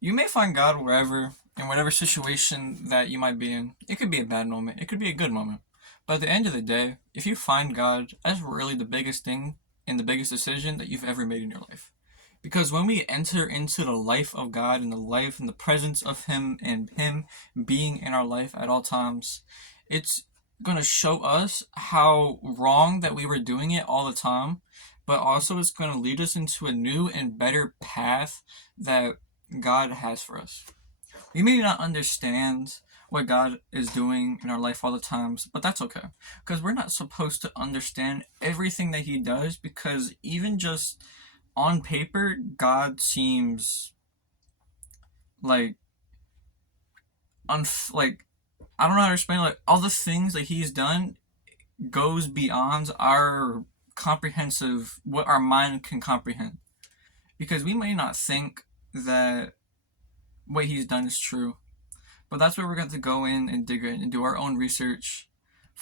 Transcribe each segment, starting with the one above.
You may find God wherever, in whatever situation that you might be in. It could be a bad moment, it could be a good moment. But at the end of the day, if you find God, that's really the biggest thing and the biggest decision that you've ever made in your life. Because when we enter into the life of God and the life and the presence of Him and Him being in our life at all times, it's going to show us how wrong that we were doing it all the time, but also it's going to lead us into a new and better path that God has for us. We may not understand what God is doing in our life all the times, but that's okay. Because we're not supposed to understand everything that He does, because even just on paper, God seems like like I don't know how to explain. Like all the things that He's done goes beyond our comprehensive what our mind can comprehend. Because we may not think that what He's done is true, but that's where we're going to go in and dig in and do our own research,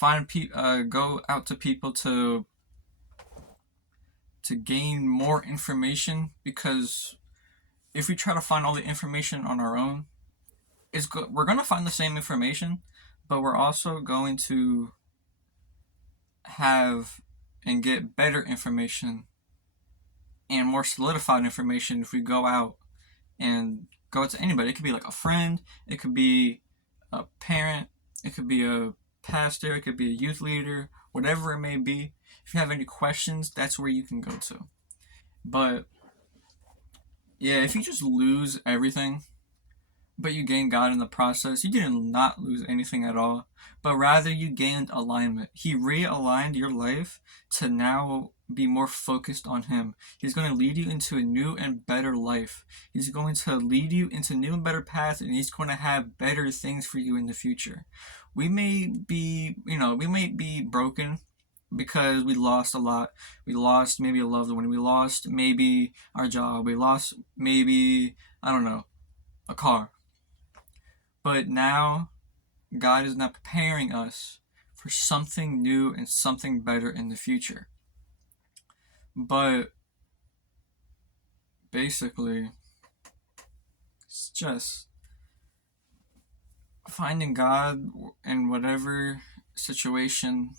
go out to people to gain more information. Because if we try to find all the information on our own, we're going to find the same information, but we're also going to have and get better information and more solidified information if we go out and go out to anybody. It could be like a friend, it could be a parent, it could be a pastor, it could be a youth leader, whatever it may be. If you have any questions, that's where you can go to. But yeah, if you just lose everything, but you gained God in the process, you didn't not lose anything at all, but rather you gained alignment. He realigned your life to now be more focused on Him. He's going to lead you into a new and better life. He's going to lead you into new and better paths, and He's going to have better things for you in the future. We may be broken because we lost a lot. We lost maybe a loved one. We lost maybe our job. We lost maybe, I don't know, a car. But now God is now preparing us for something new and something better in the future. But basically, it's just finding God in whatever situation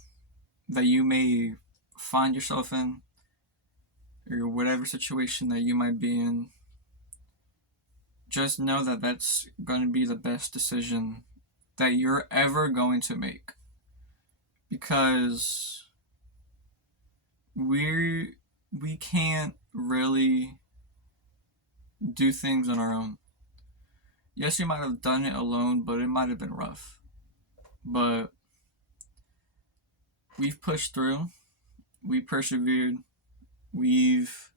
that you may find yourself in, or whatever situation that you might be in. Just know that that's going to be the best decision that you're ever going to make. Because we can't really do things on our own. Yes, you might have done it alone, but it might have been rough. But we've pushed through, we persevered, we've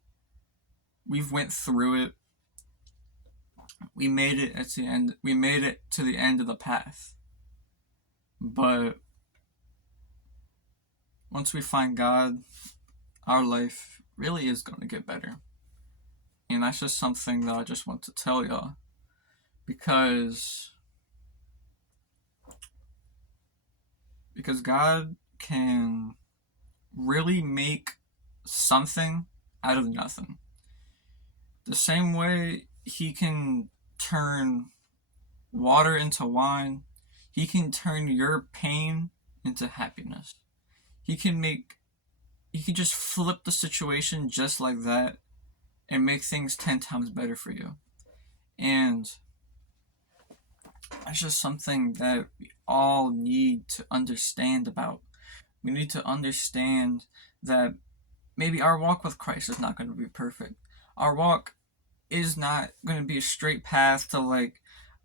we've went through it. We made it at the end. We made it to the end of the path. But once we find God, our life really is going to get better. And that's just something that I just want to tell y'all, because God can really make something out of nothing. The same way He can turn water into wine, He can turn your pain into happiness. He can make He can just flip the situation just like that and make things 10 times better for you. And that's just something that we all need to understand about. We need to understand that maybe our walk with Christ is not going to be perfect. Our walk is not going to be a straight path to, like,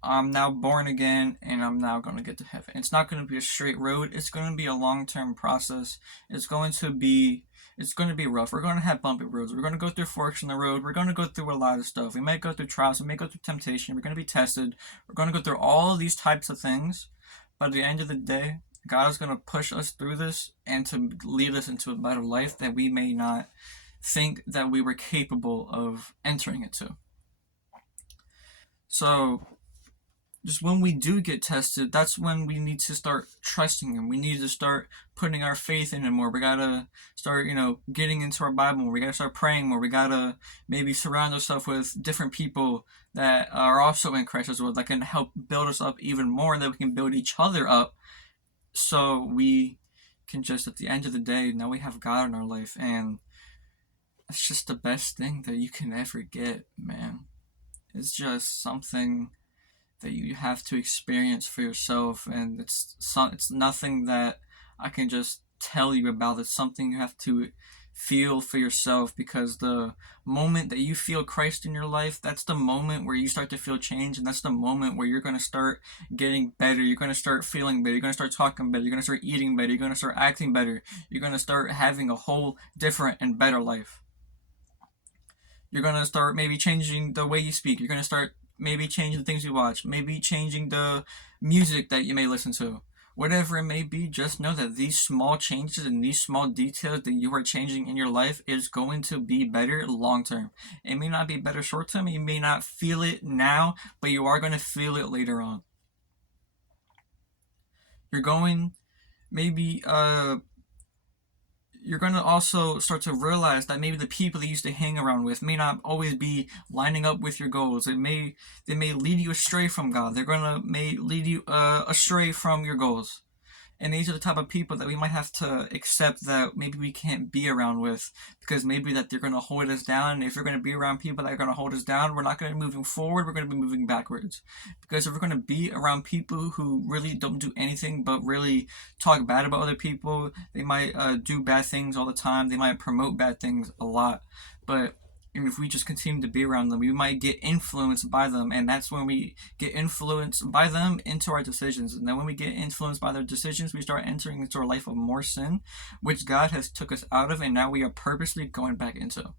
I'm now born again and I'm now going to get to heaven. It's not going to be a straight road. It's going to be a long-term process. It's going to be rough. We're going to have bumpy roads. We're going to go through forks in the road. We're going to go through a lot of stuff. We might go through trials. We may go through temptation. We're going to be tested. We're going to go through all of these types of things. But at the end of the day, God is going to push us through this and to lead us into a better life that we may not think that we were capable of entering into. So just when we do get tested, that's when we need to start trusting Him. We need to start putting our faith in Him more. We gotta start, getting into our Bible more. We gotta start praying more. We gotta maybe surround ourselves with different people that are also in Christ as well, that can help build us up even more, that we can build each other up, so we can just, at the end of the day, now we have God in our life, and it's just the best thing that you can ever get, man. It's just something that you have to experience for yourself, and it's nothing that I can just tell you about. It's something you have to feel for yourself, because the moment that you feel Christ in your life, that's the moment where you start to feel change, and that's the moment where you're going to start getting better. You're going to start feeling better. You're going to start talking better. You're going to start eating better. You're going to start acting better. You're going to start having a whole different and better life. You're going to start maybe changing the way you speak. You're going to start maybe changing the things you watch, maybe changing the music that you may listen to. Whatever it may be, just know that these small changes and these small details that you are changing in your life is going to be better long term. It may not be better short term, you may not feel it now, but you are going to feel it later on. You're going maybe you're going to also start to realize that maybe the people that you used to hang around with may not always be lining up with your goals. They may lead you astray from God. They're going to may lead you astray from your goals. And these are the type of people that we might have to accept that maybe we can't be around with, because maybe that they're going to hold us down. And if we're going to be around people that are going to hold us down, we're not going to be moving forward, we're going to be moving backwards. Because if we're going to be around people who really don't do anything but really talk bad about other people, they might do bad things all the time, they might promote bad things a lot. But if we just continue to be around them, we might get influenced by them, and that's when we get influenced by them into our decisions. And then when we get influenced by their decisions, we start entering into a life of more sin, which God has took us out of, and now we are purposely going back into.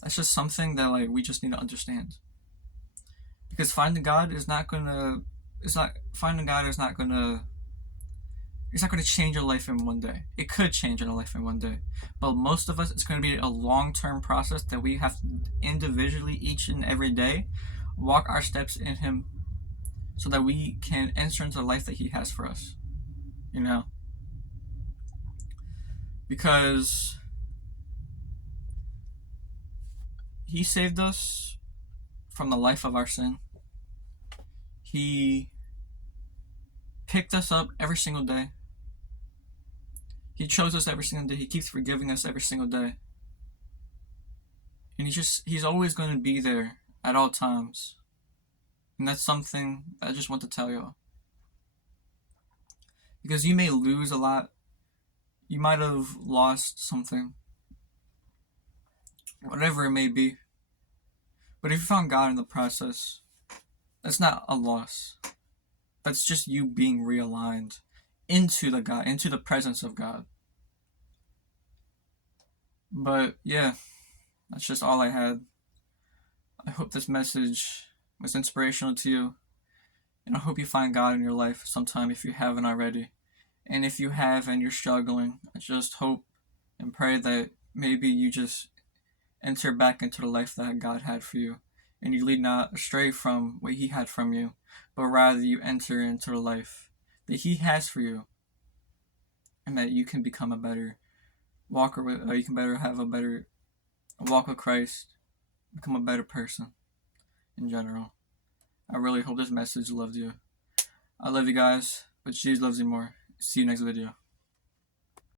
That's just something that we just need to understand. Because finding God is not gonna it's not going to change your life in one day. It could change your life in one day. But most of us, it's going to be a long-term process that we have to individually, each and every day, walk our steps in Him so that we can enter into the life that He has for us. Because He saved us from the life of our sin. He picked us up every single day. He chose us every single day. He keeps forgiving us every single day. And He's always going to be there at all times. And that's something I just want to tell y'all. Because you may lose a lot. You might have lost something. Whatever it may be. But if you found God in the process, that's not a loss. That's just you being realigned into the presence of God. But yeah, that's just all I had. I hope this message was inspirational to you, and I hope you find God in your life sometime if you haven't already. And if you have and you're struggling, I just hope and pray that maybe you just enter back into the life that God had for you, and you lead not astray from what He had from you, but rather you enter into the life that He has for you, and that you can become a better walker with, you can have a better walk with Christ, become a better person in general. I really hope this message loved you. I love you guys, but Jesus loves you more. See you next video.